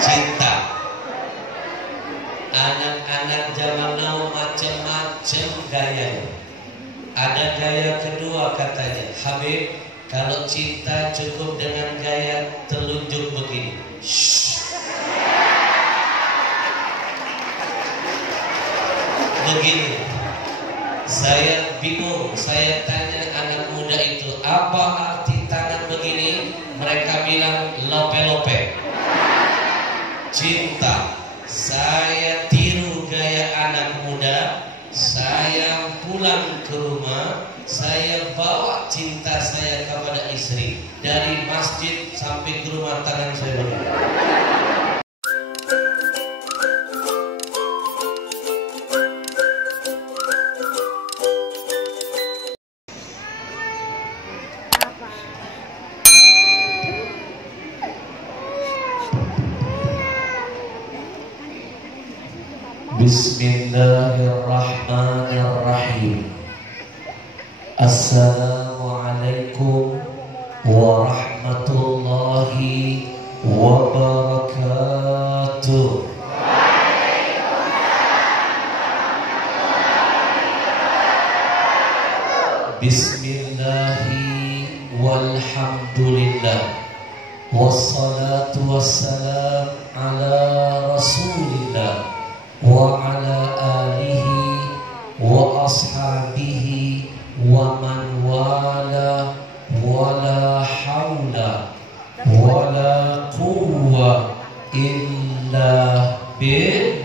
Cinta. Anak-anak zaman now macam-macam gaya. Ada gaya kedua katanya, Habib, kalau cinta cukup dengan gaya telunjuk begini. Begini. Saya bingung, saya tanya anak muda itu, apa arti tangan begini? Mereka bilang lope-lope. Cinta. Saya tiru gaya anak muda. Saya pulang ke rumah, saya bawa cinta saya kepada istri. Dari masjid sampai ke rumah tangan saya begini. Bismillahirrahmanirrahim. Assalamualaikum warahmatullahi wabarakatuh. Bismillahi walhamdulillah wassalatu wassalam ala rasulillah wa ala alihi wa ashabihi wa man wala wala hawla wala quwwa illa billah.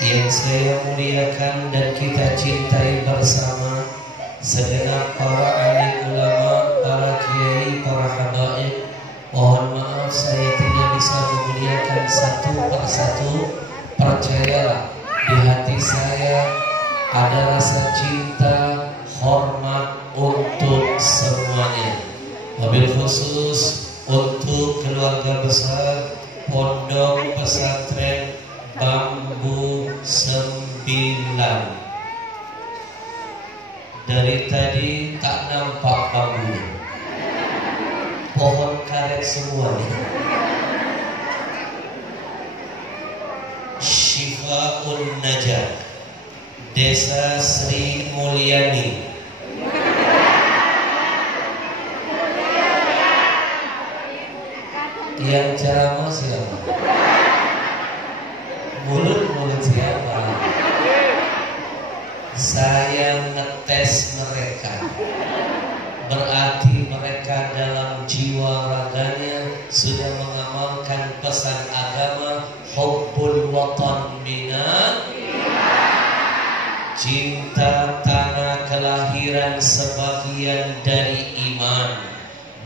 Yang saya muliakan dan kita cintai bersama segenap para alim ulama, para kiai, para habaib, mohon maaf saya tidak bisa memuliakan satu persatu. Percayalah, di hati saya ada rasa cinta, hormat untuk semuanya. Wabil khusus untuk keluarga besar Pondok Pesantren Bambu 9. Dari tadi tak nampak bambu, pohon karet semuanya. Syifaul Najah, Desa Sri Mulyani. Yang ceramah siapa? Mulut siapa? Saya ngetes mereka. Berarti mereka dalam jiwa raganya sudah mengamalkan pesan agama, hubbul watan minat, cinta tanah kelahiran sebagian dari iman.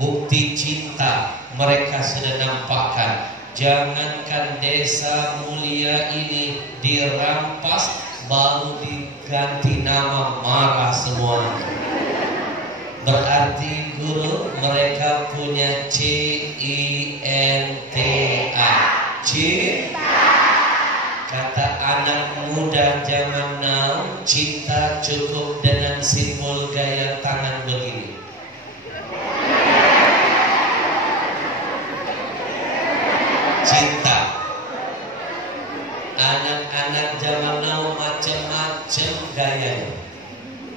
Bukti cinta mereka sudah nampakkan. Jangankan desa mulia ini dirampas, baru diganti nama marah semuanya. Berarti guru mereka punya CINTA, cinta. Kata anak muda zaman now, cinta cukup dengan simbol gaya tangan begini. Cinta. Anak-anak zaman now macam-macam gaya.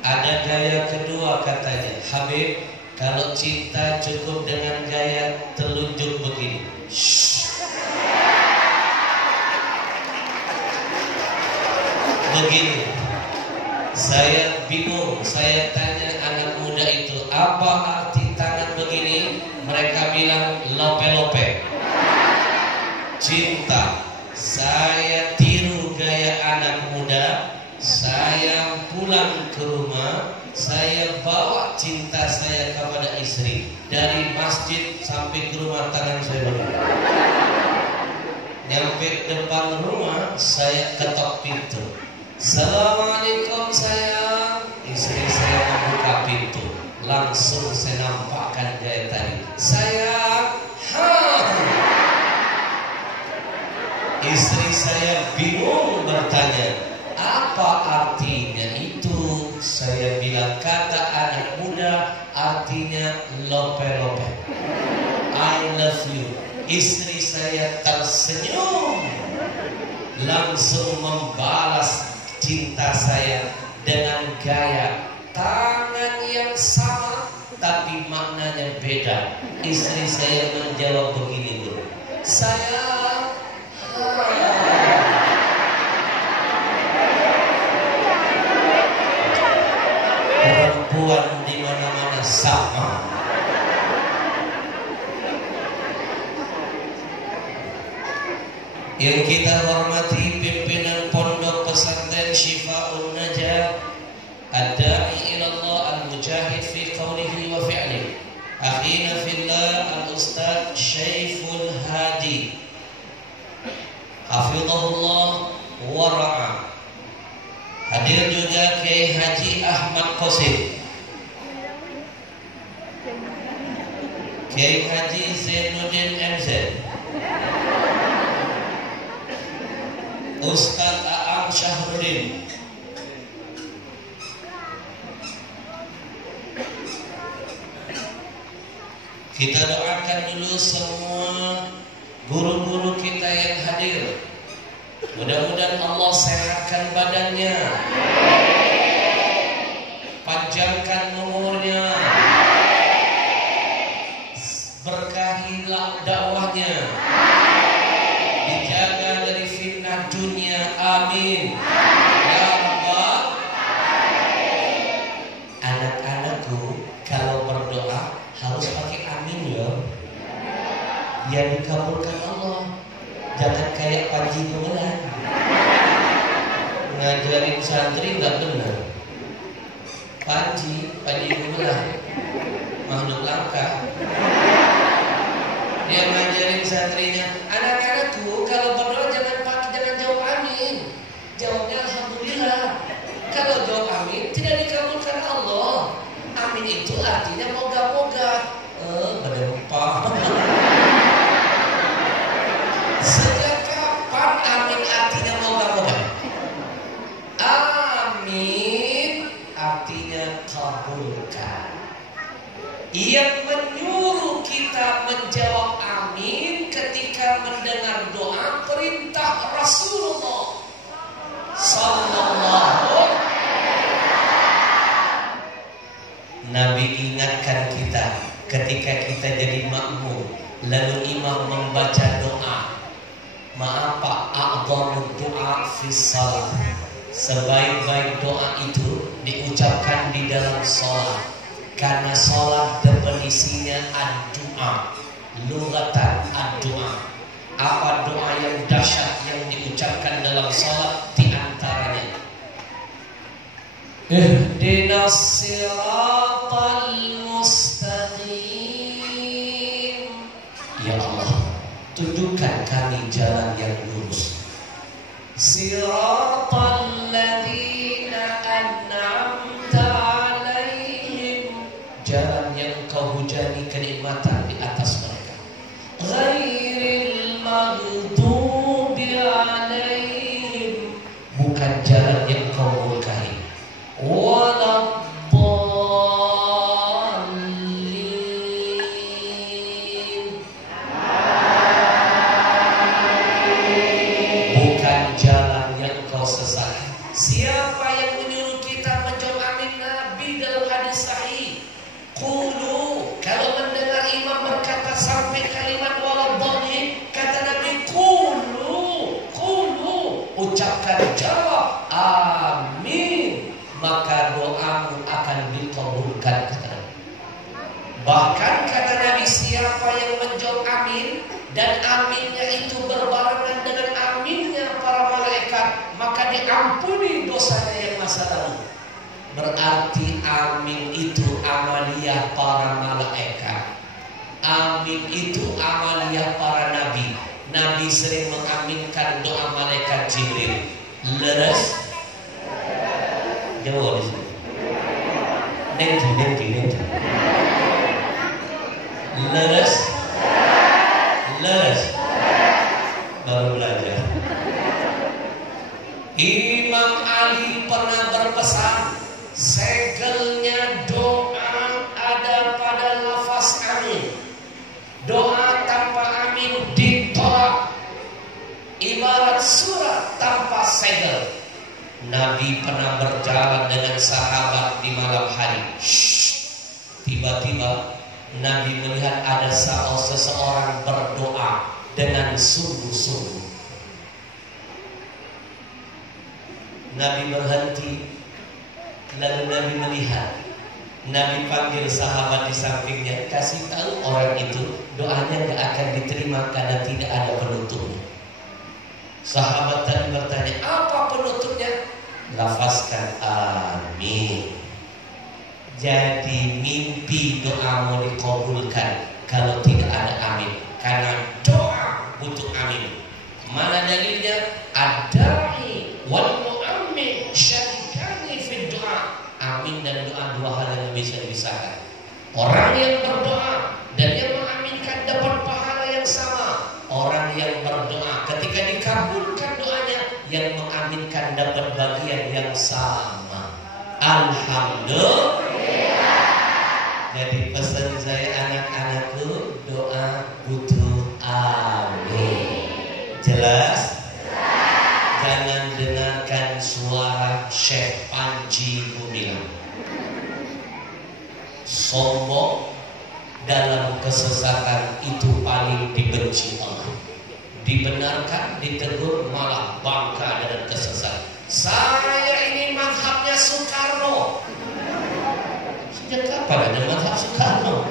Ada gaya kedua katanya, Habib, kalau cinta cukup dengan gaya telunjuk begini. Begini. Saya bingung, saya tanya anak muda itu, apa arti tangan begini? Mereka bilang lope-lope. Cinta. Saya tiru gaya anak muda. Saya pulang ke rumah, saya bawa cinta saya kepada istri. Dari masjid sampai ke rumah tangan saya begini. Nyampe depan rumah, saya ketok pintu. Assalamualaikum sayang. Istri saya membuka pintu. Langsung saya nampakkan gaya tadi. Sayang, Istri saya bingung bertanya, apa artinya itu? Saya bilang, kata anak muda artinya lope-lope. I love you. Istri saya tersenyum, langsung membalas cinta saya dengan gaya tangan yang sama tapi maknanya beda. Istri saya menjawab begini, Bu. Saya perempuan di mana-mana sama. Yang kita hormati pimpinan Pondok Pesantren Syifaul Najah, ad-da'i ila Allah al-mujahid fi qawlihi wa fi'lihi, akhina fillah al-ustaz Syaiful Hadi, hafizahullah wa ra'ah. Hadir juga Kiai Haji Ahmad Qasim, Kiai Haji Zainuddin MZ, Ustaz Aam Syahruddin, kita doakan dulu semua guru-guru kita yang hadir. Mudah-mudahan Allah sehatkan badannya, panjangkan umurnya, berkahilah dakwahnya, dijaga dari fitnah dunia, amin ya rabbal. Anak-anakku kalau berdoa harus pakai amin ya, biar dikabulkan Allah. Jangan kayak Panji Gumelar ngajarin santri nggak benar. Panji Gumelar makhluk langka. Dia ngajarin santrinya, anak-anakku kalau berdoa jangan jawab amin, jawabnya alhamdulillah. Kalau jawab amin tidak dikabulkan Allah. Amin itu artinya moga-moga. Berempah. Sejak kapan amin artinya moga-moga? Amin artinya kabulkan. Yang menyuruh kita menjawab amin ketika mendengar doa perintah Rasulullah sallallahu. Nabi ingatkan kita ketika kita jadi makmum, lalu imam membaca doa. Maaf Pak, a'dhamud du'a fi shalah. Sebaik-baik doa itu diucapkan di dalam sholat, karena sholat definisinya ad-du'a, lugatan ad-du'a. Apa doa yang dahsyat yang diucapkan dalam sholat? Di antaranya ihdinas siratal mustaqim. Ya Allah, tunjukkan kami jalan yang lurus. Siratal ladzina an'amta alaihim, jalan yang kau hujani kenikmatan di atas mereka. Ghairil maghdubi alaihim, bukan jalan yang kau murkai. Waladdallin, bukan jalan yang kau sesat. Siapa yang menyuruh kita menjawab amin? Nabi dalam hadis sahih. Qulu, kalau mendengar imam berkata sampai kalimat waladdallin, kata Nabi qulu, ucapkan jawab amin, maka doamu akan dikabulkan, kata Nabi. Bahkan kata Nabi, siapa yang menjawab amin dan aminnya itu berbarengan dengan aminnya para malaikat, maka diampuni dosanya yang masa lalu. Berarti amin itu amaliyah para malaikat. Amin itu amaliyah para nabi. Nabi sering mengaminkan doa malaikat Jibril. Leres? Jawab di sini. Nengki. Leres? Baru belajar. Imam Ali pernah berpesan, segelnya doa ada pada lafaz amin. Doa tanpa amin Nabi pernah berjalan dengan sahabat di malam hari. Tiba-tiba Nabi melihat ada seseorang berdoa dengan sungguh-sungguh. Nabi berhenti, lalu Nabi melihat. Nabi panggil sahabat di sampingnya, kasih tahu orang itu doanya gak akan diterima karena tidak ada penutupnya. Sahabat tadi bertanya, apa penutupnya? Lafazkan amin. Jadi mimpi doamu dikabulkan kalau tidak ada amin, karena doa butuh amin. Mana dalilnya? Ad-da'i wal mu'ammin syarikani fid doa. Amin dan doa dua hal yang bisa dipisahkan. Orang yang berdoa dan yang mengaminkan dapat pahala yang sama. Orang yang berdoa ketika dikabulkan doanya, yang mengaminkan dapat bagian yang sama. Alhamdulillah. Jadi pesan saya anak-anakku, doa butuh amin. Jelas? Jangan dengarkan suara Syekh Panji Gumilang. Sombong dalam kesesatan itu paling dibenci Allah. Dibenarkan, ditegur, malah bangga dengan kesesatan. Saya ini mazhabnya Soekarno. Sejak kapan ada mazhab Soekarno?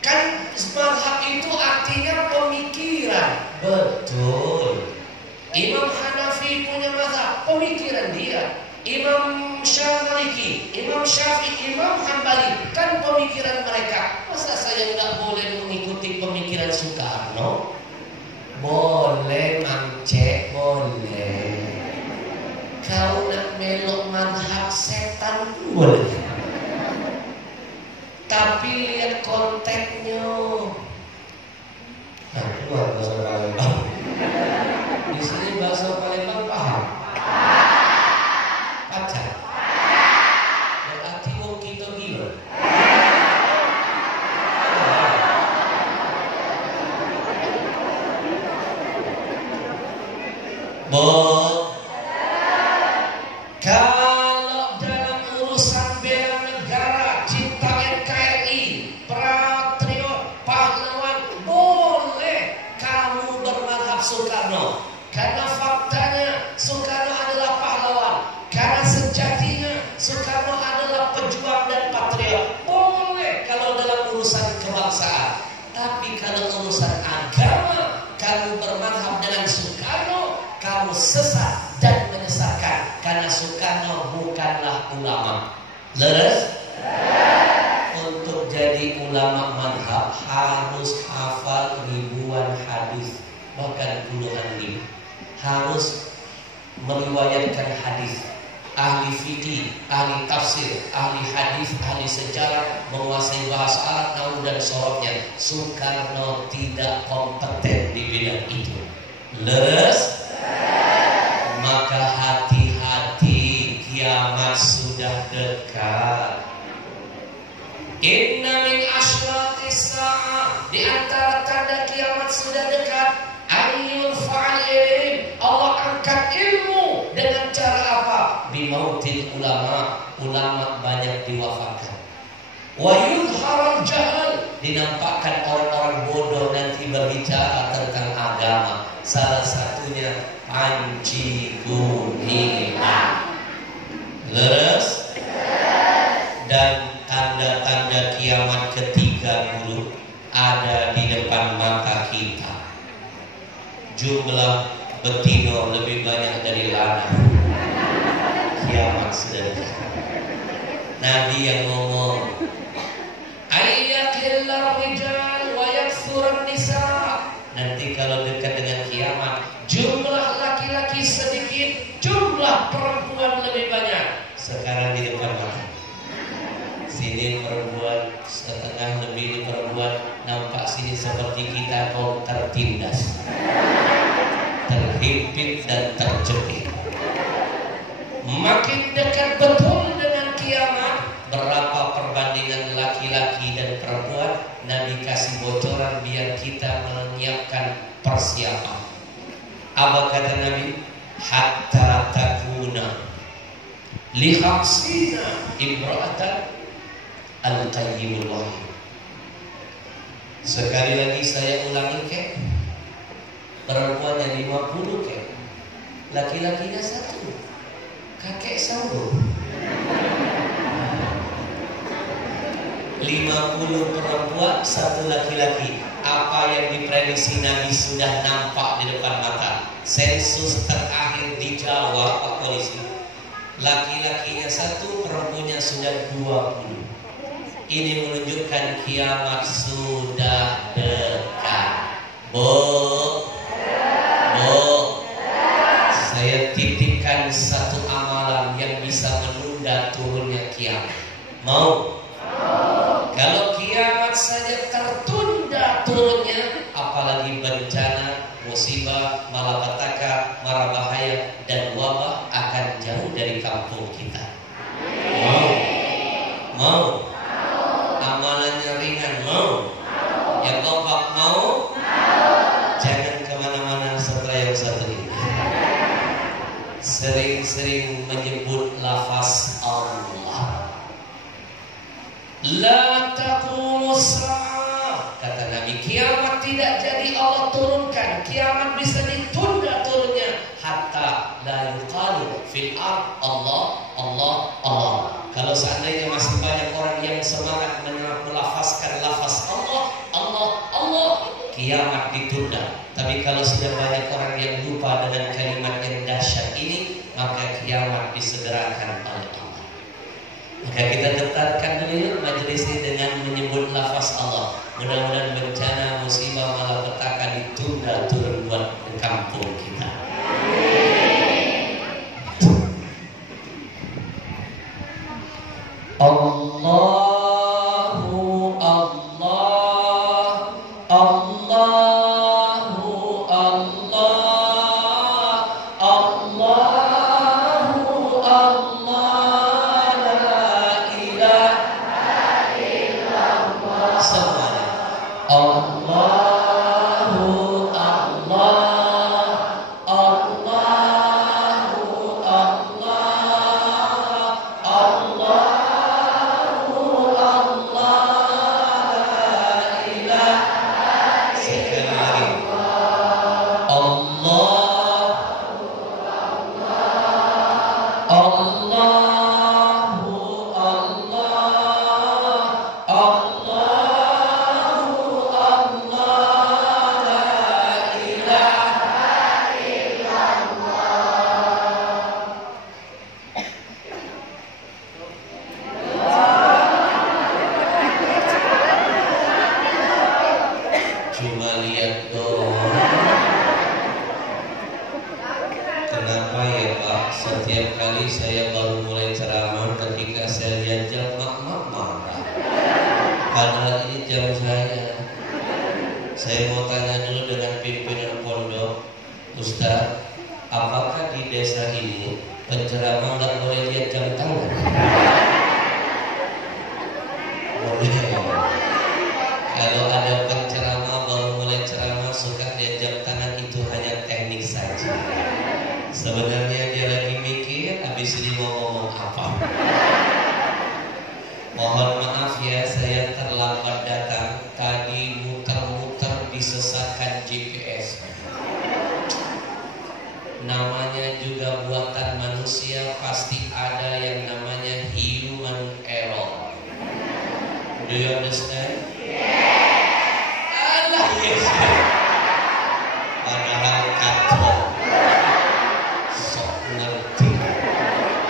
Kan mazhab itu artinya pemikiran. Betul. Imam Hanafi punya mazhab, pemikiran dia. Imam Syafi'i, Imam Syafi'i, Imam Hambali, kan pemikiran mereka. Masa saya nggak boleh mengikuti pemikiran Soekarno? Boleh, Mangcek, boleh. Kau nak melok mazhab setan boleh. Tapi lihat konteksnya. Nah, keluar bahasa Palembang. Di sini bahasa Palembang paham? Pacar. Berarti wong kita gila. Kalau dalam urusan bela negara, cinta NKRI, patriot, pahlawan, boleh kamu bermazhab Soekarno. Karena faktanya Soekarno adalah pahlawan. Karena sejatinya Soekarno adalah pejuang dan patriot. Boleh kalau dalam urusan kebangsaan. Tapi kalau urusan agama, kamu bermazhab dengan Soekarno, kamu sesat dan menyesatkan. Karena Soekarno bukanlah ulama. Leres? Untuk jadi ulama mazhab harus hafal ribuan hadis, bahkan puluhan ribu. Harus meriwayatkan hadis. Ahli fikih, ahli tafsir, ahli hadis, ahli sejarah, menguasai bahasa Arab, nahu dan sorobnya. Soekarno tidak kompeten di bidang itu. Leres? Maka hati-hati, kiamat sudah dekat. Inna min asyratis sa'ah, di antara tanda kiamat sudah dekat. Ayyul fa'al ilm, Allah angkat ilmu dengan cara apa? Bimautil ulama, ulama banyak diwafatkan. Wa yudharal jahal, dinampakkan orang-orang bodoh nanti berbicara tentang agama. Salah satunya Panji Gumilang. Leres? Dan tanda-tanda kiamat ketiga dulu ada di depan mata kita. Jumlah betina lebih banyak dari lanang. Kiamat sudah dekat. Nabi yang ngomong, ayyakillar rijal wa yakthurun nisa. Nanti kalau dekat dengan kiamat, jumlah laki-laki sedikit, jumlah perempuan lebih banyak. Sekarang di depan mata. Sini perempuan setengah lebih di perempuan, nampak sini seperti kita kau tertindas, terhimpit dan terjepit. Makin dekat betul dengan kiamat, berapa perbandingan laki-laki dan perempuan, Nabi kasih bocoran biar kita menyiapkan persiapan. Apa kata Nabi? Hatta takuna li khamsina imra'atan al-qayyimul wahid. Sekali lagi saya ulangi kek. Perempuannya 50 kek. Laki-lakinya 1. Kakek sambung. 50 perempuan, 1 laki-laki. Apa yang diprediksi Nabi sudah nampak di depan mata. Sensus terakhir di Jawa, Pak Polisi. Laki-lakinya 1, perempuannya sudah 20. Ini menunjukkan kiamat sudah dekat. Saya titipkan satu amalan yang bisa menunda turunnya kiamat. Mau? Kalau kiamat saja tertunda turunnya, apalagi bencana, musibah, malapetaka, mara bahaya, dan wabah akan jauh dari kampung kita. Mau? Amalannya ringan, mau? Yang kompak, mau? Jangan kemana-mana setelah yang satu ini. Sering-sering menyebut lafaz Allah. La taqumus sa'ah, kata Nabi, kiamat tidak jadi Allah turunkan. Kiamat bisa ditunda turunnya. Hatta la yuqalu fil ard Allah, Allah, Allah. Kalau seandainya masih banyak orang yang semangat melafazkan lafaz Allah, Allah, Allah, kiamat ditunda. Tapi kalau sudah banyak orang yang lupa dengan kalimat yang dahsyat ini, maka kiamat disegerakan oleh Allah. Maka kita tetapkan dulu majelis ini dengan menyebut lafaz Allah. Mudah-mudahan bencana, musibah, malapetaka ditunda turun buat kampung kita. Allahu Allah, Allahu Allah, Allahu Allah, la ilaha illallah. Semuanya. Allahu Allah, Allahu Allah, Allah. Cuma lihat doang. Kenapa ya Pak? Setiap kali saya baru mulai ceramah, ketika saya lihat jam mak marah. Padahal ini jam saya. Saya mau tanya dulu dengan pimpinan pondok, Ustaz, apakah di desa ini penceramah nggak boleh lihat jam tangan? Boleh ya? Kalau ada penceramah baru mulai ceramah suka lihat jam tangan, itu hanya teknik saja. Sebenarnya dia lagi mikir habis ini mau ngomong apa. Mohon maaf ya, saya terlambat datang. Tadi muter-muter disesatkan GPS. Namanya juga buatan manusia, pasti ada yang namanya human error. Do you understand? Alah, yes. Padahal kata sok ngerti.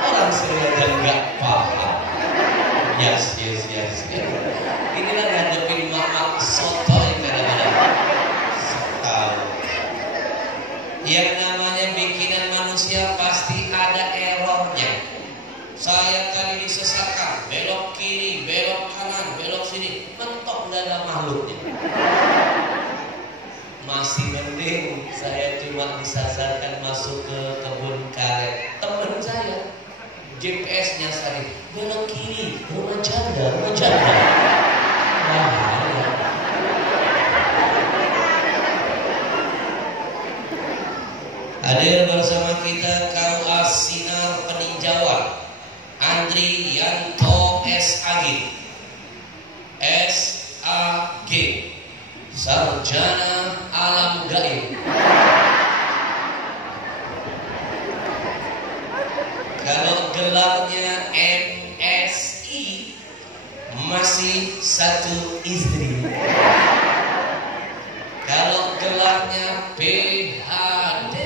Orang sering aja nggak paham. Yes. Inilah ngadepin mama sotoy kadang-kadang. Sok tahu. Yang namanya bikinan manusia pasti ada errornya. Saya tadi disesatkan, belok kiri, belok kanan, belok sini, mentok nggak ada makhluknya. Masih mending saya cuma disasarkan masuk ke kebun karet. Temen saya GPS-nya sari, belok kiri, rumah janda. sarjana alam gaib. Kalau gelarnya MSI masih satu istri. Kalau gelarnya PhD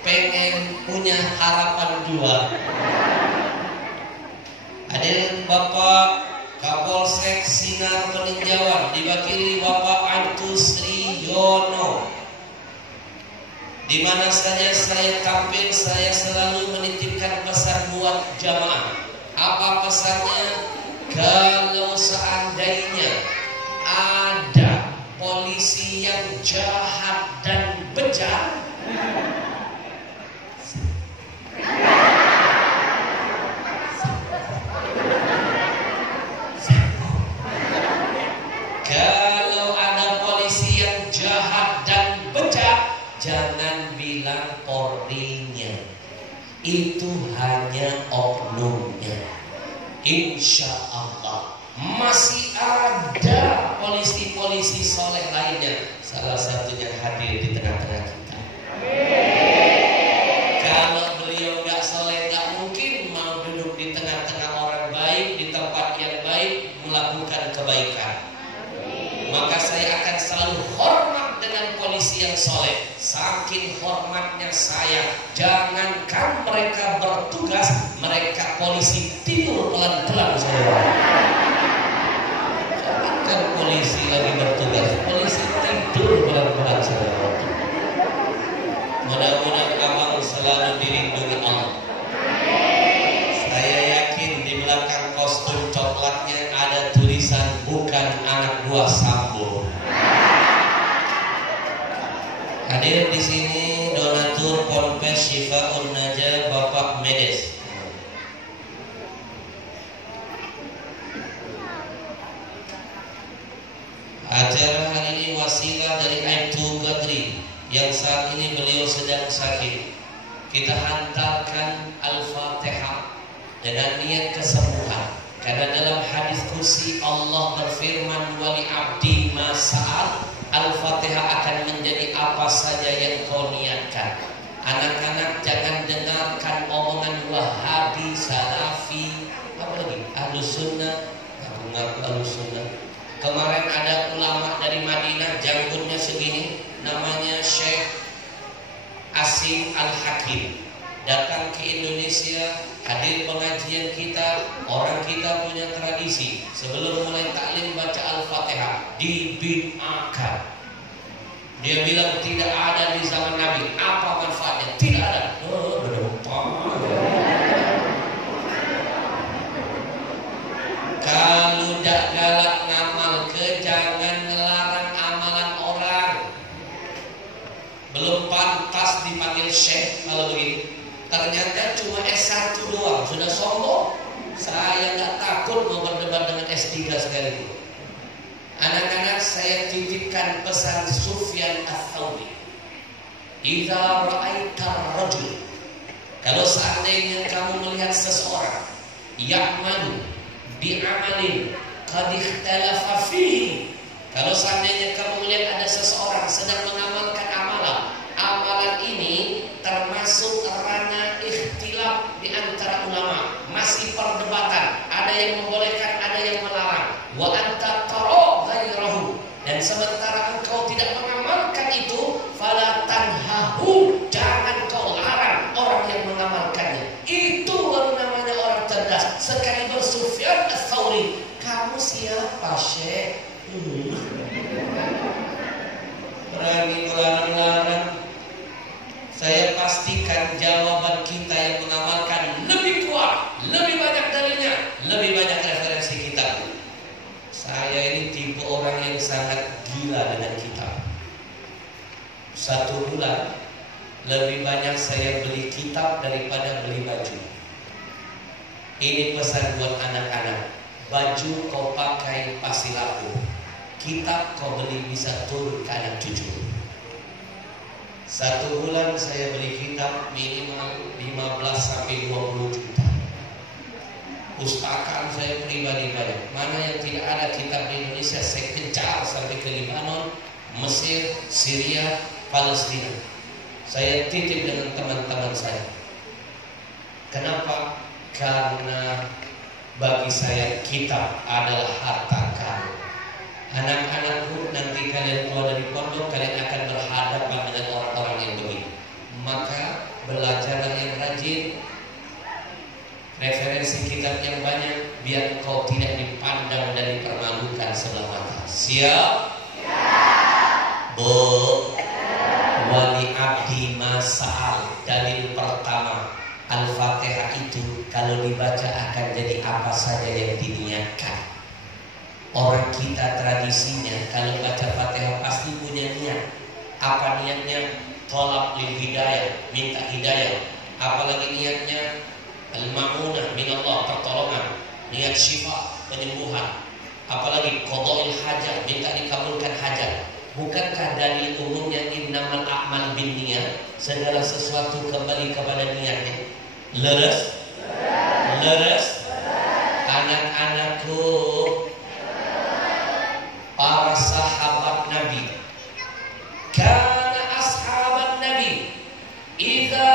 pengen punya harapan dua. Hadirin Bapak Kapolsek Sinar Peninjauan, diwakili Bapak Antus Riyono. Di mana saja saya tampil, saya selalu menitipkan pesan buat jamaah. Apa pesannya? Kalau seandainya ada polisi yang jahat dan bejat, kalau ada polisi yang jahat dan bejat, jangan bilang Polrinya, itu hanya oknumnya. Insya Allah masih ada polisi-polisi soleh lainnya, salah satunya hadir di tengah-tengah kita. Kalau beliau nggak soleh, nggak mungkin mau duduk di tengah-tengah orang baik, di tempat yang baik, melakukan kebaikan. Maka saya akan selalu hormat dengan polisi yang soleh. Saking hormatnya saya, jangankan mereka bertugas, mereka polisi tidur pelan-pelan saya. Jangankan polisi lagi bertugas, polisi tidur pelan-pelan saya. Mudah-mudahan abang selalu dilindungi Allah. Saya yakin di belakang kostum coklatnya ada tulisan bukan anak buah Sambo. Hadir di sini donatur Ponpes Syifaun Najah Bapak Medes. Acara hari ini wasilah dari Aibtu Badri yang saat ini beliau sedang sakit. Kita hantarkan Al-Fatihah dengan niat kesembuhan. Karena dalam hadis kursi Allah berfirman, wali abdi masa'al, Al-Fatihah akan menjadi apa saja yang kau niatkan. Anak-anak jangan dengarkan omongan Wahabi, Salafi, apa lagi? Ahlus Sunnah. Aku ngaku Ahlus Sunnah. Kemarin ada ulama dari Madinah, janggutnya segini, namanya Syekh Asim Al-Hakim, datang ke Indonesia, hadir pengajian kita. Orang kita punya tradisi, sebelum mulai taklim baca Al-Fatihah, dibid'ahkan. Dia bilang tidak ada di zaman Nabi. Apa manfaatnya? Tidak ada. Kalau tidak galak ngamal ke, jangan ngelarang amalan orang. Belum pantas dipanggil syekh kalau begitu. Ternyata cuma S1 doang, sudah sombong. Saya nggak takut mau berdebat dengan S3 sekali. Anak-anak, saya titipkan pesan Sufyan Ats-Tsauri. Idza ra'aita rajul, kalau seandainya kamu melihat seseorang ya'malu bi'amalin qad ikhtalafa fihi, kalau seandainya kamu melihat ada seseorang sedang mengamalkan amalan ini termasuk ranah ikhtilaf di antara ulama, masih perdebatan, ada yang membolehkan, ada yang melarang. Wa anta tara ghairahu, dan sementara engkau tidak mengamalkan itu, fala tanhahu, jangan kau larang orang yang mengamalkannya. Itu baru namanya orang cerdas. Sekali bersufyan Ats-Tsauri, kamu siapa, Syekh? Berani melarang-larang. Saya pastikan jawaban kita yang mengamalkan lebih kuat, lebih banyak dalilnya, lebih banyak referensi kitab. Saya ini tipe orang yang sangat gila dengan kitab. Satu bulan lebih banyak saya beli kitab daripada beli baju. Ini pesan buat anak-anak. Baju kau pakai pasti laku, kitab kau beli bisa turun ke anak cucu. Satu bulan saya beli kitab minimal 15-20 juta. Pustakaan saya pribadi banyak. Mana yang tidak ada kitab di Indonesia saya kejar sampai ke Libanon, Mesir, Syria, Palestina. Saya titip dengan teman-teman saya. Kenapa? Karena bagi saya kitab adalah harta karun. Anak-anakku, nanti kalian keluar dari pondok, kalian akan berhadapan dengan orang-orang yang begitu. Maka belajarlah yang rajin, referensi kitab yang banyak, biar kau tidak dipandang dan dipermalukan sebelah mata. Siap? Bu, wali abdi masal. Dalil pertama, Al-Fatihah itu kalau dibaca akan jadi apa saja yang diniatkan. Orang kita tradisinya kalau baca Fatihah pasti punya niat. Apa niatnya? Tolak lil hidayah, minta hidayah. Apalagi niatnya al-ma'unah minallah, pertolongan. Niat syifa, penyembuhan. Apalagi qada'il hajat, minta dikabulkan hajat. Bukankah dalil umumnya innamal a'mal binniyat, segala sesuatu kembali kepada niatnya? Leres? Leres? Anak-anakku, para sahabat Nabi, kana ashaban Nabi idza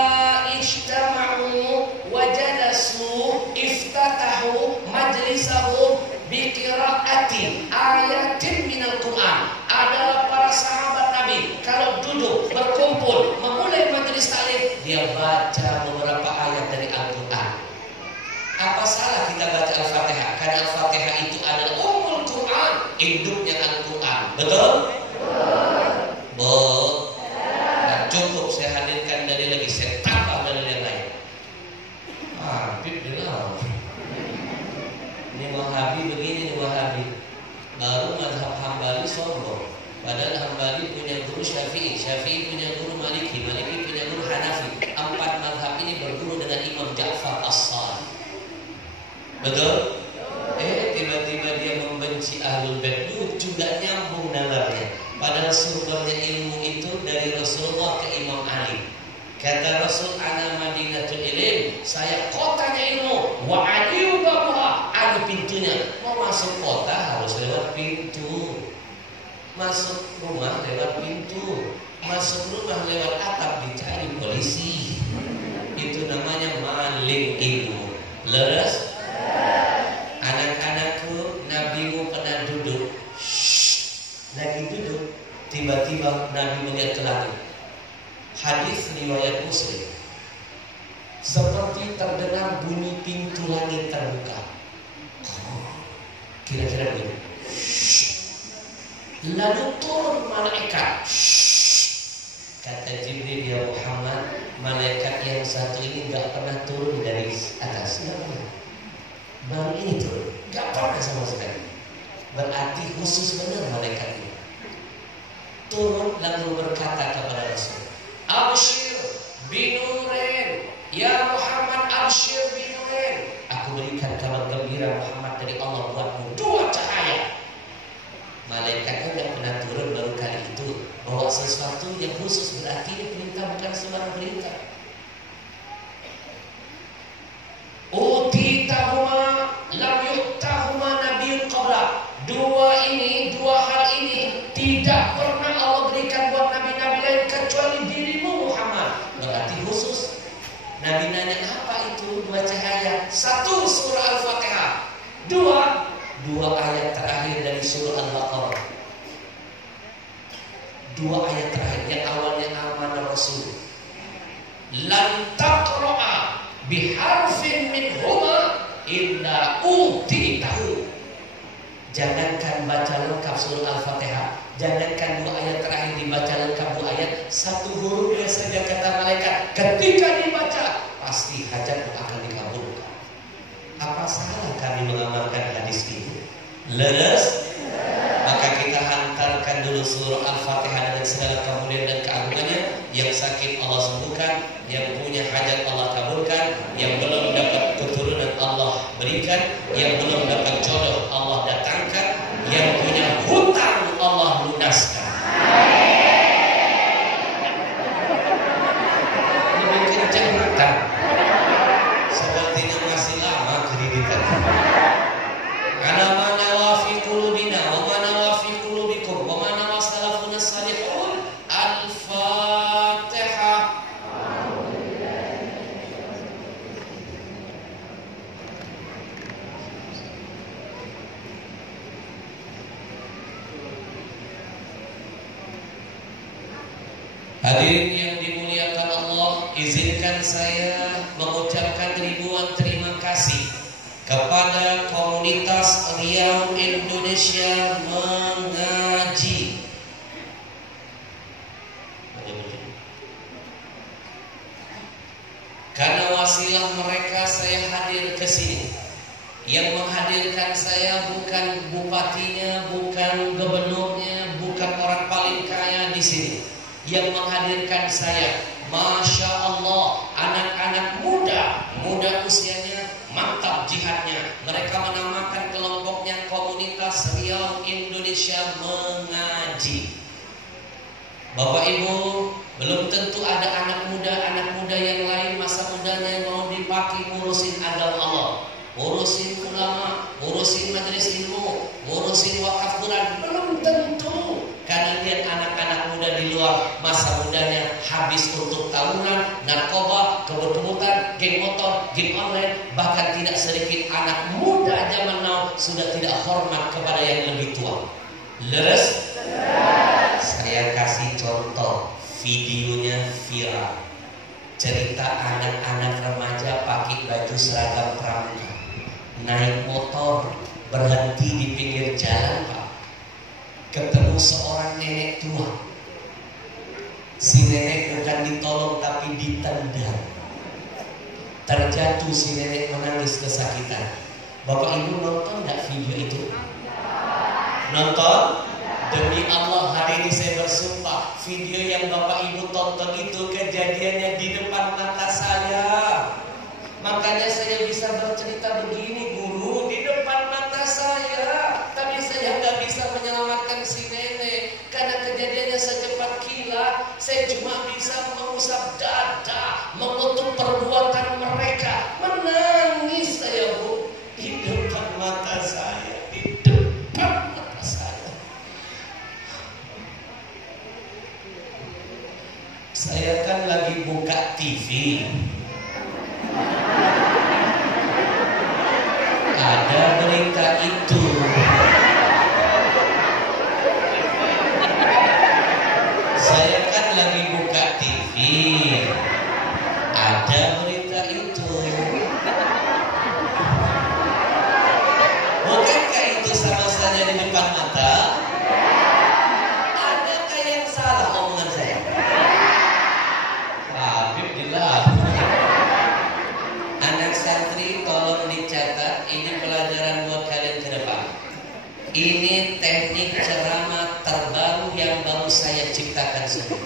ijtama'u wa jalasu iftatahu majlisahum biqira'ati ayatin minal Qur'an. Adalah para sahabat Nabi kalau duduk berkumpul memulai majelis taklim, dia baca beberapa ayat dari Al-Qur'an. Apa salah kita baca Al-Fatihah? Karena Al-Fatihah itu adalah ummul Qur'an, induknya Al-Qur'an. Betul? Bu, nah, cukup saya hadirkan dalil lagi, saya tambah dalil yang lain. Habib bilang ini Wahabi begini, ini Wahabi baru mazhab Hambali sombong. Padahal Hambali punya guru Syafi'i, Syafi'i punya guru Maliki, Maliki punya guru Hanafi. 4 mazhab ini berguru dengan Imam Ja'far As-Shadiq. Betul? Tiba-tiba dia membenci Ahlul Bait, juga nyambung nalarnya. Padahal sumbernya ilmu itu dari Rasulullah ke Imam Ali. Kata Rasul, ana madinatul ilm, saya kotanya ilmu. Wa aliyu babuha, ada pintunya. Mau masuk kota harus lewat pintu. Masuk rumah lewat pintu. Masuk rumah lewat atap dicari polisi. Itu namanya maling ilmu. Leres? Anak-anakku, Nabimu pernah duduk. Lagi duduk, tiba-tiba Nabi melihat ke langit. Hadis riwayat Muslim. Seperti terdengar bunyi pintu langit terbuka. Kira-kira begini. Lalu turun malaikat. Kata Jibril, ya Muhammad, malaikat yang satu ini gak pernah turun dari atas. Baru ini turun, gak pernah sama sekali. Berarti khusus benar malaikat ini. Turun lalu berkata kepada Rasul, Abshir binurin, ya Muhammad, abshir binurin. Aku berikan kabar gembira Muhammad dari Allah buatmu 2 cahaya. Malaikatnya tidak pernah turun, baru kali itu bawa sesuatu yang khusus, berarti ini perintah bukan sembarang perintah. Utitahuma lam yuktahuma nabiyyun qabla. 2 hal ini tidak pernah Allah berikan buat nabi-nabi lain kecuali dirimu Muhammad. Berarti khusus. Nabi nanya, apa itu 2 cahaya? 1 surah Al-Fatihah, 2 ayat terakhir dari surah Al-Baqarah. 2 ayat terakhir yang awalnya amanah Rasul. Lan taqra'a biharfin minhuma illa utitahu. Jangankan baca lengkap surah Al-Fatihah, jangankan 2 ayat terakhir dibaca lengkap 2 ayat, 1 hurufnya saja kata malaikat ketika dibaca pasti hajat akan dikabulkan. Apa salah kami mengamalkan hadis ini? Leres? Maka kita hantarkan dulu surah Al-Fatihah dengan segala kemuliaan dan keagungannya. Yang sakit Allah sembuhkan, yang punya hajat Allah kabulkan, yang belum dapat keturunan Allah berikan, yang belum dapat jodoh Allah datangkan, yang punya hutang Allah lunaskan. Lebih kencang bukan? Sepertinya masih lama kreditan. Karena mana wafi qulubina wa mana wafi qulubikum wa mana wasalafuna Hadirin yang dimuliakan Allah, izinkan saya mengucapkan ribuan terima kasih kepada komunitas Riau Indonesia Mengaji. Karena wasilah mereka saya hadir ke sini. Yang menghadirkan saya bukan bupatinya, bukan gubernurnya, bukan orang paling kaya di sini. Yang menghadirkan saya, Masya Allah, anak-anak muda usianya, mantap jihadnya. Mereka menamakan kelompoknya Komunitas Riau Indonesia Mengaji. Bapak Ibu, belum tentu ada anak muda yang lain masa mudanya yang mau dipakai ngurusin agama Allah, ngurusin ulama, ngurusin majelis ilmu, ngurusin wakaf Quran. Belum tentu. Karena lihat anak-anak muda di luar masa mudanya habis untuk tawuran, narkoba, kebut-kebutan, geng motor, game online. Bahkan tidak sedikit anak muda zaman now sudah tidak hormat kepada yang lebih tua. Leres? Saya kasih contoh, videonya viral. Cerita anak-anak remaja pakai baju seragam pramuka, naik motor, berhenti di pinggir jalan, Pak. Ketemu seorang nenek tua. Si nenek bukan ditolong tapi ditendang. Terjatuh si nenek menangis kesakitan. Bapak Ibu nonton gak video itu? Nonton? Demi Allah hari ini saya bersumpah, video yang Bapak Ibu tonton itu kejadiannya di depan mata saya. Makanya saya bisa bercerita begini, guru, di depan mata saya. Tapi saya nggak bisa menyelamatkan si nenek karena kejadiannya secepat kilat. Saya cuma bisa mengusap dada, mengutuk perbuatan mereka. Menangis saya, Bu, di depan mata saya, di depan mata saya. Saya kan lagi buka TV. Ada berita itu. Saya kan lagi buka TV. Ada berita itu. Bukankah itu sama saja di depan mata? Adakah yang salah omongan saya? Habib dilah. Anak santri tolong dicatat, ini pelajaran buat kalian ke depan. Ini teknik ceramah terbaru yang baru saya ciptakan sendiri.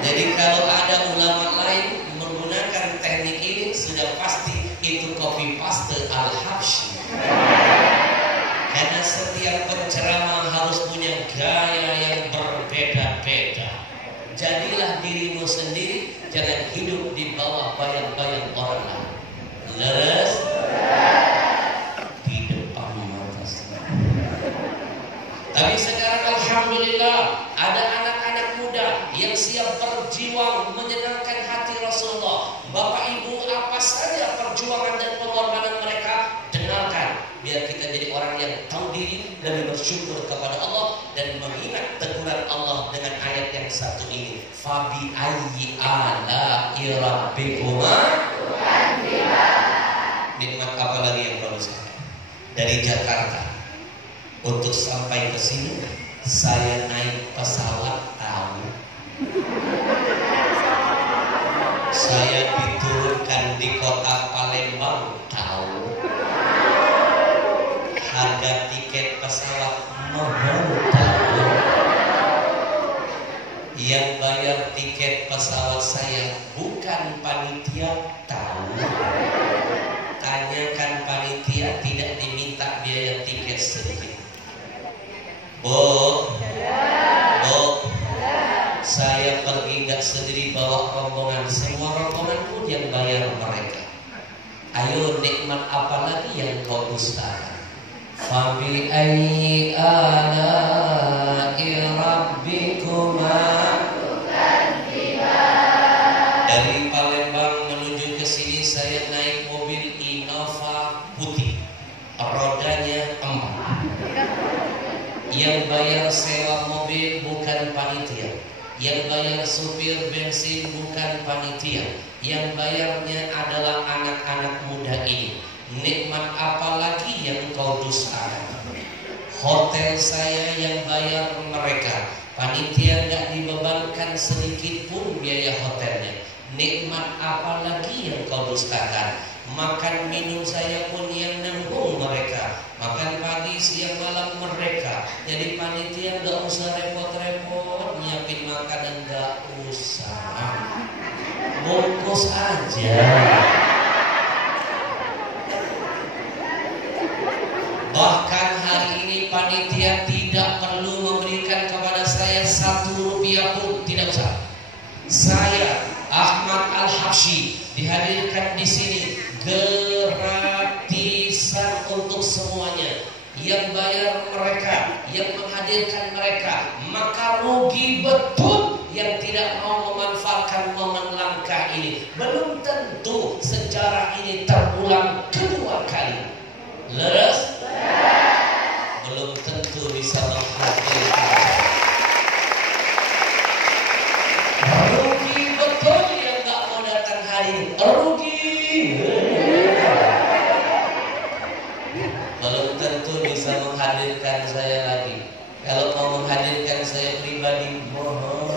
Jadi kalau ada ulama lain menggunakan teknik ini, sudah pasti itu copy paste Al-Habsyi. Karena setiap penceramah harus punya gaya yang berbeda-beda. Jadilah dirimu sendiri, jangan hidup di bawah bayang-bayang orang lain. Leres? Di depan mata saya. Tapi sekarang alhamdulillah ada anak-anak muda yang siap berjuang menyenangkan hati Rasulullah. Bapak Ibu, apa saja perjuangan dan pengorbanan mereka, dengarkan. Biar kita jadi orang yang tahu diri dan bersyukur kepada Allah dan mengingat teguran Allah dengan ayat yang satu ini. Fabi ayyi ala'i rabbikuma. Nikmat apa lagi yang perlu saya? Dari Jakarta untuk sampai ke sini saya naik pesawat tahu. Saya diturunkan di kota Palembang tahu. Harga tiket pesawat mahal tahu. Yang bayar tiket pesawat saya bukan panitia tahu. Tanyakan panitia, tidak diminta biaya tiket sedikit. Bu, saya pergi gak sendiri bawa rombongan. Semua rombongan pun yang bayar mereka. Ayo, nikmat apa lagi yang kau dustakan? Fabi ayyi ala'i rabbikuma. Dari Palembang menuju ke sini saya naik mobil Innova putih, rodanya 4. Yang bayar sewa mobil bukan panitia, Yang bayar supir bensin bukan panitia, yang bayarnya adalah anak-anak muda ini. Nikmat apa lagi yang kau dustakan? Hotel saya yang bayar mereka, panitia nggak dibebankan sedikit pun biaya hotelnya. Nikmat apa lagi yang kau dustakan? Makan minum saya pun yang nanggung mereka, makan pagi siang malam mereka. Jadi panitia nggak usah repot-repot nyiapin makanan, nggak usah, bungkus aja. Bahkan hari ini panitia tidak perlu memberikan kepada saya 1 rupiah pun, tidak usah. Saya Ahmad Al-Habsyi dihadirkan di sini gratisan untuk semuanya. Yang bayar mereka, yang menghadirkan mereka, maka rugi betul yang tidak mau memanfaatkan momen langka ini. Belum tentu sejarah ini terulang kedua kali. Leres? Belum tentu bisa menghadirkan. Rugi betul yang gak mau datang hari ini. Rugi. Belum tentu bisa menghadirkan saya lagi. Kalau mau menghadirkan saya pribadi, mohon.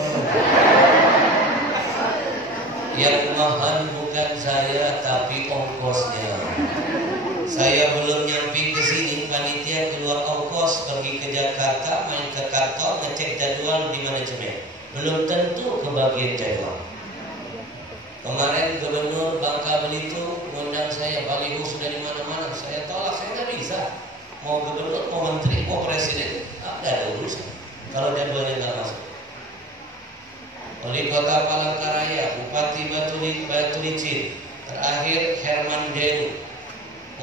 Yang mohon bukan saya, tapi ongkosnya. Saya belum nyampe ke sini, panitia keluar ongkos pergi ke Jakarta, main ke kantor, ngecek jadwal di manajemen. Belum tentu kebagian jadwal. Kemarin Gubernur Bangka Belitung mengundang saya, baliho sudah di mana-mana. Saya tolak, saya nggak bisa. Mau gubernur, mau menteri, mau presiden, nggak ada urusan. Kalau jadwalnya nggak masuk. Wali Kota Palangkaraya, Bupati Batu Licin, terakhir Herman Denu.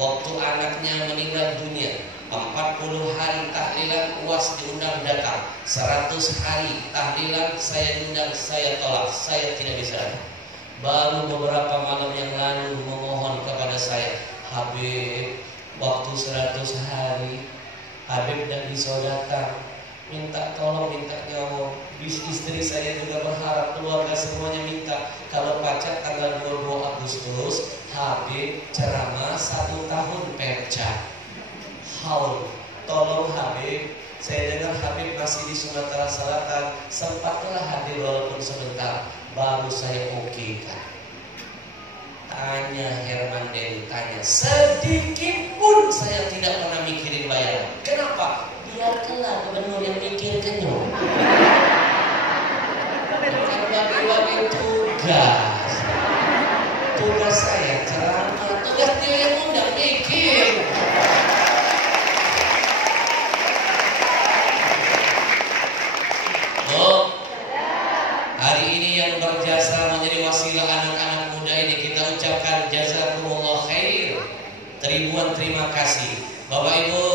Waktu anaknya meninggal dunia, 40 hari tahlilan UAS diundang datang, 100 hari tahlilan saya diundang, saya tolak, saya tidak bisa. Baru beberapa malam yang lalu memohon kepada saya, Habib, waktu 100 hari Habib dan bisa datang, minta tolong, minta nyawa. Istri saya juga berharap, keluarga semuanya minta. Kalau pacar tanggal 22 Agustus Habib ceramah 1 tahun perca. Haul, tolong Habib. Saya dengar Habib masih di Sumatera Selatan, sempatlah hadir walaupun sebentar. Baru saya oke kan. Tanya Herman Denu, tanya. Sedikit pun saya tidak pernah mikirin bayaran. Kenapa? Biarkanlah gubernur yang mikirkan. Bukan bagi-bagi tugas. Tugas saya ceramah, tugas dia yang undang mikir. Oh, hari ini yang berjasa menjadi wasilah anak-anak muda ini, kita ucapkan jazakumullah khair. Ribuan terima kasih. Bapak Ibu,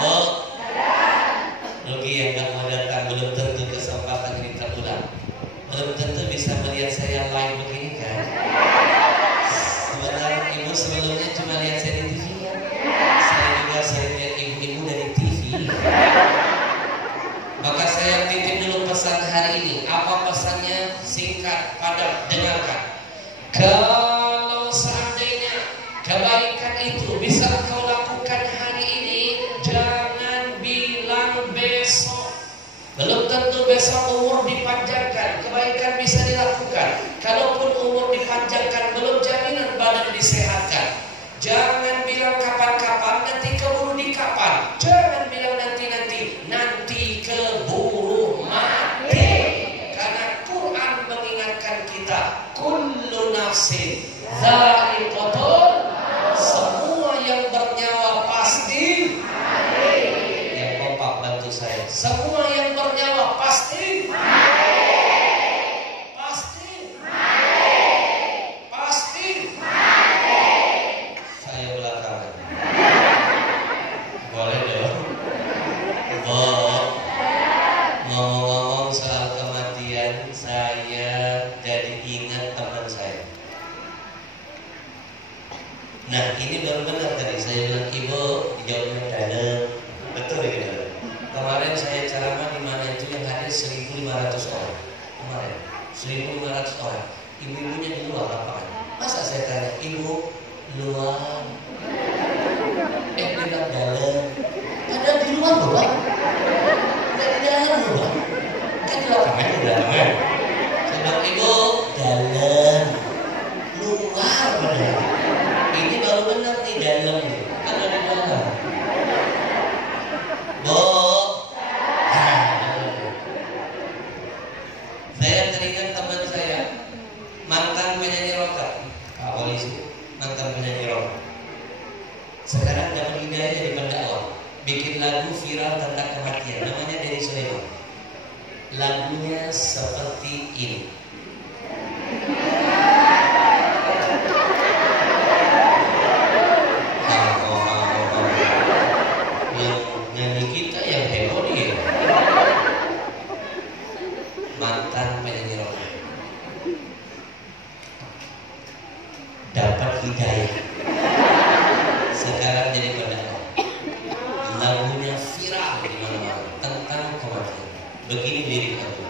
Bu, rugi yang gak mau datang, belum tentu kesempatan ini terulang. Belum tentu bisa melihat saya live begini kan. Sebenarnya Ibu sebelumnya cuma lihat saya di TV ya. Saya juga sering lihat ibu-ibu dari TV. Maka saya titip dulu pesan hari ini. Apa pesannya? Singkat, padat, dengarkan. Kalau seandainya kebaikan itu bisa kau lakukan hari ini, jangan bilang besok. Belum tentu besok umur dipanjangkan, kebaikan bisa dilakukan. Kalaupun umur dipanjangkan, belum jaminan badan disehatkan. Jangan bilang kapan-kapan, nanti keburu di kapan. Jangan bilang nanti-nanti, nanti keburu mati. Karena Quran mengingatkan kita, kullu nafsin dha'iqatul, semua yang bernyawa pasti mati. Yang kompak bantu saya. Semua yang bernyawa pasti mati. Pasti mati. Pasti mati. Saya belakangan. Boleh dong. Ngomong-ngomong soal kematian, saya jadi ingat teman saya. Nah, ini baru benar tadi saya bilang, Ibu jawabnya dalam. Betul ya. Kemarin saya ceramah 1.500 orang. Ibu-ibunya di luar lapangan. Masa saya tanya, ibu luar? Bilang dalam. Padahal di luar loh Bang. Nggak di dalam loh Bang. Kan di lapangan di dalam. Saya bilang, ibu dalam. Luar benar. Ini baru benar nih dalam nih. Kan ada di dalam. Saya teringat teman saya, mantan penyanyi rock, Pak Polisi, mantan penyanyi rock. Sekarang dapat hidayah dari pendakwah, bikin lagu viral tentang kematian, namanya Denny Sulaiman. Lagunya seperti ini. Yang nyanyi kita yang heboh nih. Mantan penyanyi rock dapat hidayah, sekarang jadi pendakwah. Lagunya viral di mana-mana tentang kematian. Begini lirik lagu.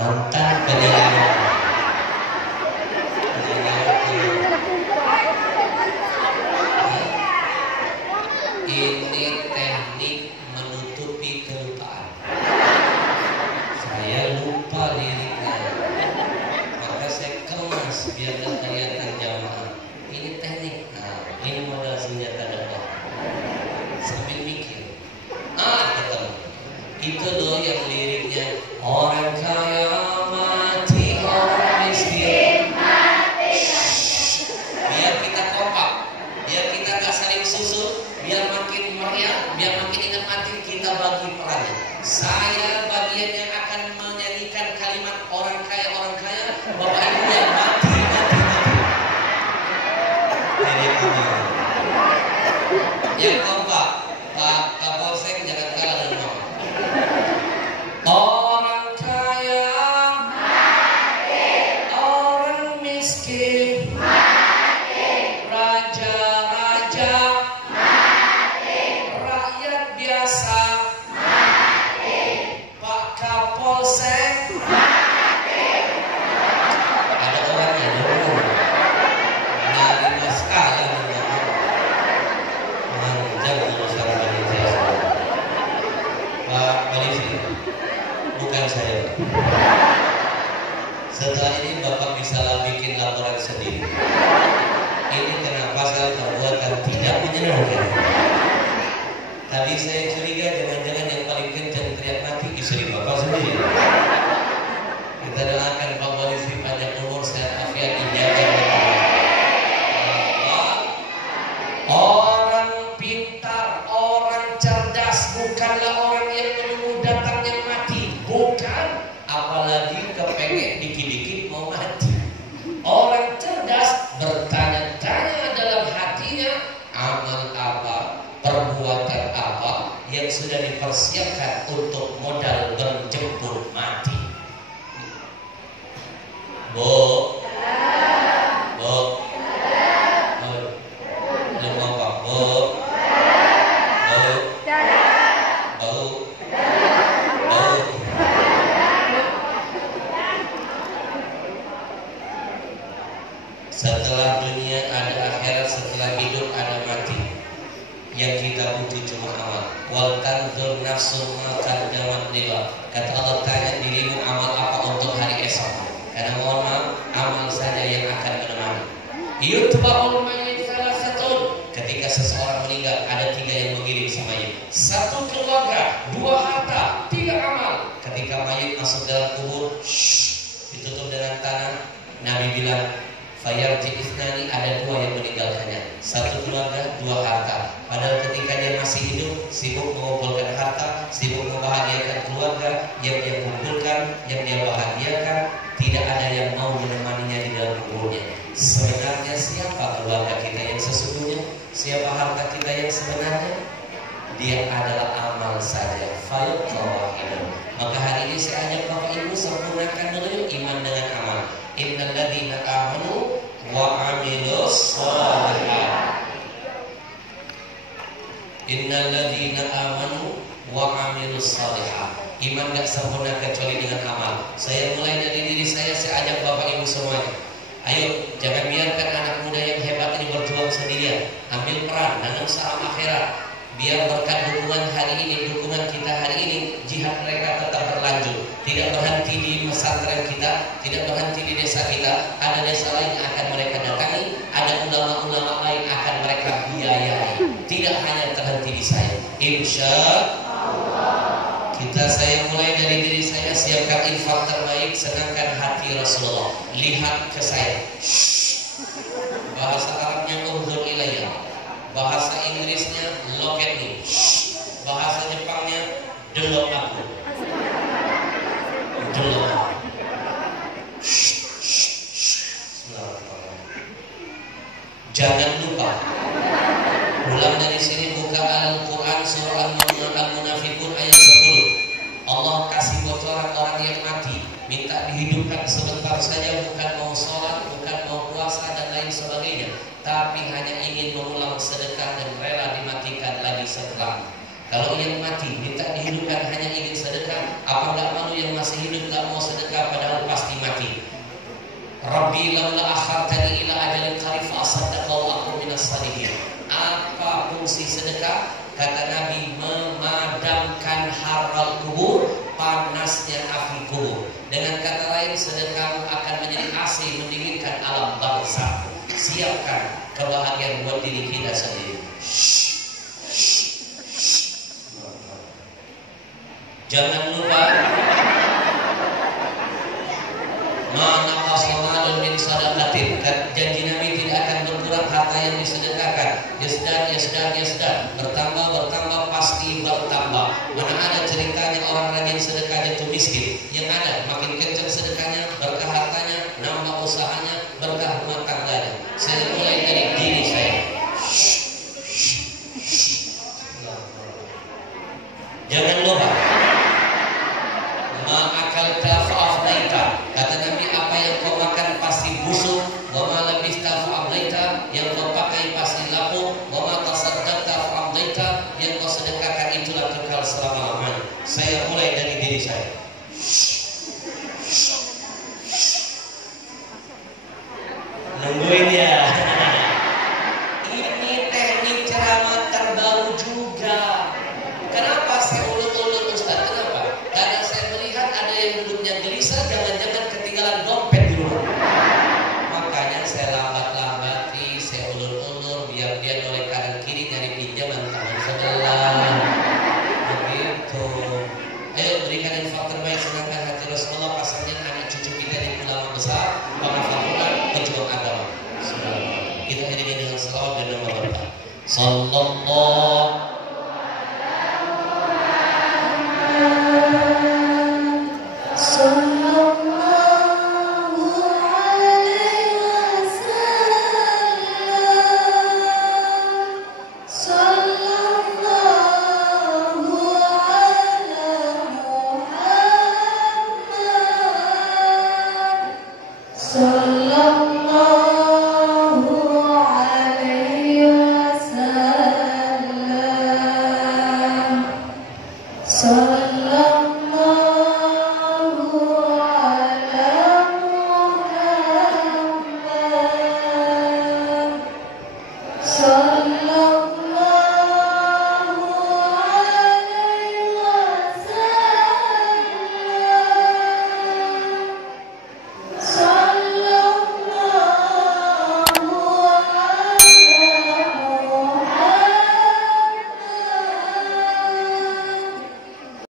Mantan penyanyi rock. Ini teknik menutupi kelupaan. Saya lupa liriknya, maka saya kemas biar gak kelihatan jamaah. Ini teknik. Nah, ini modal senjata dakwah. Sambil mikir, ketemu. Itu loh yang liriknya, orang kaya mati, orang miskin mati. Biar kita kompak, biar kita gak saling susul, biar makin meriah, biar makin ingat mati, kita bagi peran. Saya bagian yang akan menyanyikan kalimat orang kaya, Bapak Ibu yang mati. Jadi yang keempat, Pak Kapolsek jangan kalah dengan nama. Orang kaya mati, orang miskin mati, raja-raja mati, rakyat biasa mati, Pak Kapolsek mati. Ada orangnya dulu. Dari naskah yang manjang urusan panitia. Pak Polisi, bukan saya. Setelah ini Bapak bisa bikin laporan sendiri. Ini kenapa saya terbuat dan tidak menyenangkan. Tadi saya curiga jangan-jangan yang paling kencang teriak mati istri Bapak sendiri. Kita doakan Pak Polisi panjang umur, sehat afiat, dijaga. Orang pintar, orang cerdas bukanlah orang yang menunggu datangnya mati, bukan, apalagi kepengen dikit-dikit mau mati. Orang cerdas bertanya-tanya dalam hatinya, amal apa, perbuatan apa yang sudah dipersiapkan untuk modal menjemput mati. Bu, setelah dunia ada akhirat, setelah hidup ada mati. Yang kita butuh cuma amal. Wal tanzur nafsun ma qaddamat liwa. Kata Allah, tanya dirimu amal apa untuk hari esok. Karena mohon maaf, amal saja yang akan menemani. Yutba'ul mayyit salasatun. Ketika seseorang meninggal, ada 3 yang mengiring si mayit. 1 keluarga, 2 harta, 3 amal. Ketika mayit masuk dalam kubur, ditutup dengan tanah. Nabi bilang, fayarji isnani, ada 2 yang meninggalkannya. 1 keluarga, 2 harta. Padahal ketika dia masih hidup, sibuk mengumpulkan harta, sibuk membahagiakan keluarga, yang dia kumpulkan, yang dia bahagiakan, tidak ada yang mau menemaninya di dalam kuburnya. Sebenarnya siapa keluarga kita yang sesungguhnya? Siapa harta kita yang sebenarnya? Dia adalah amal saja. Maka hari ini saya ajak Bapak Ibu sempurnakan dulu iman dengan amal. Innal ladzina amanu wa 'amilus shalihat. Innal ladzina amanu wa 'amilus shalihat. Iman gak sempurna kecuali dengan amal. Saya mulai dari diri saya ajak Bapak Ibu semuanya. Ayo, jangan biarkan anak muda yang hebat ini berjuang sendirian. Ambil peran, nanam saham akhirat. Biar berkat dukungan hari ini, dukungan kita hari ini, jihad mereka tetap berlanjut. Tidak berhenti di pesantren kita, tidak berhenti di desa kita. Ada desa lain yang akan mereka datangi, ada ulama-ulama lain akan mereka biayai. Tidak hanya terhenti di saya. Insya Allah. Saya mulai dari diri saya, siapkan infak terbaik, senangkan hati Rasulullah. Lihat ke saya. Bahasa Arabnya unzur ilayya. Bahasa Inggrisnya look at me. Bahasa Jepangnya delok aku. Delok aku. Jangan lupa ulang dari sini, buka Al-Quran surah Al-Munafiqun ayat 10. Allah kasih bocoran orang yang mati, minta dihidupkan sebentar saja, bukan mau sholat, bukan mau puasa dan lain sebagainya, tapi hanya ingin mengulang sedekah dan rela dimatikan lagi setelah. Kalau yang mati minta dihidupkan hanya ingin sedekah, apa nggak malu yang masih hidup nggak mau sedekah padahal pasti mati? Rabbi laula akhartani ila ajalin qarib fa asaddaqa wa akun minas shalihin. Apa fungsi sedekah? Kata Nabi, memadamkan haral kubur, panasnya api kubur. Dengan kata lain, sedekah akan menjadi AC mendinginkan alam bangsa. Siapkan kebahagiaan buat diri kita sendiri. Jangan lupa, mana qasamalun min sadaqatin, janji Nabi tidak akan berkurang harta yang disedekahkan. Yasdan, bertambah pasti bertambah. Mana ada ceritanya orang rajin sedekahnya itu miskin. Yang ada makin kencang sedekahnya, berkah hartanya, nambah usahanya, berkah rumah tangganya. Saya mulai dari diri saya. Jangan lupa, ma'akalta fa'aflaita. Kata Nabi, apa yang kau makan pasti busuk. Wa ma labista fa'aflaita, yang kau pakai pasti lapuk. Wa ma tasaddaqta fa'aflaita, yang kau sedekahkan itulah kekal selama-lamanya. Saya mulai dari diri saya. Nungguin ya. Ini teknik ceramah terbaru juga. Kenapa saya ulur-ulur Ustaz? Kenapa? Karena saya melihat ada yang duduknya gelisah, jangan-jangan ketinggalan dompet di rumah. Makanya saya lambat-lambati, saya ulur-ulur biar dia oleh kanan kiri nyari pinjaman tangan sebelah. Begitu. Ayo berikan infak terbaik, senangkan hati Rasulullah, pasangnya anak cucu kita di ulama besar, para fakultas, pejuang agama. Kita akhiri dengan salawat dan nama berkah. Sallallahu So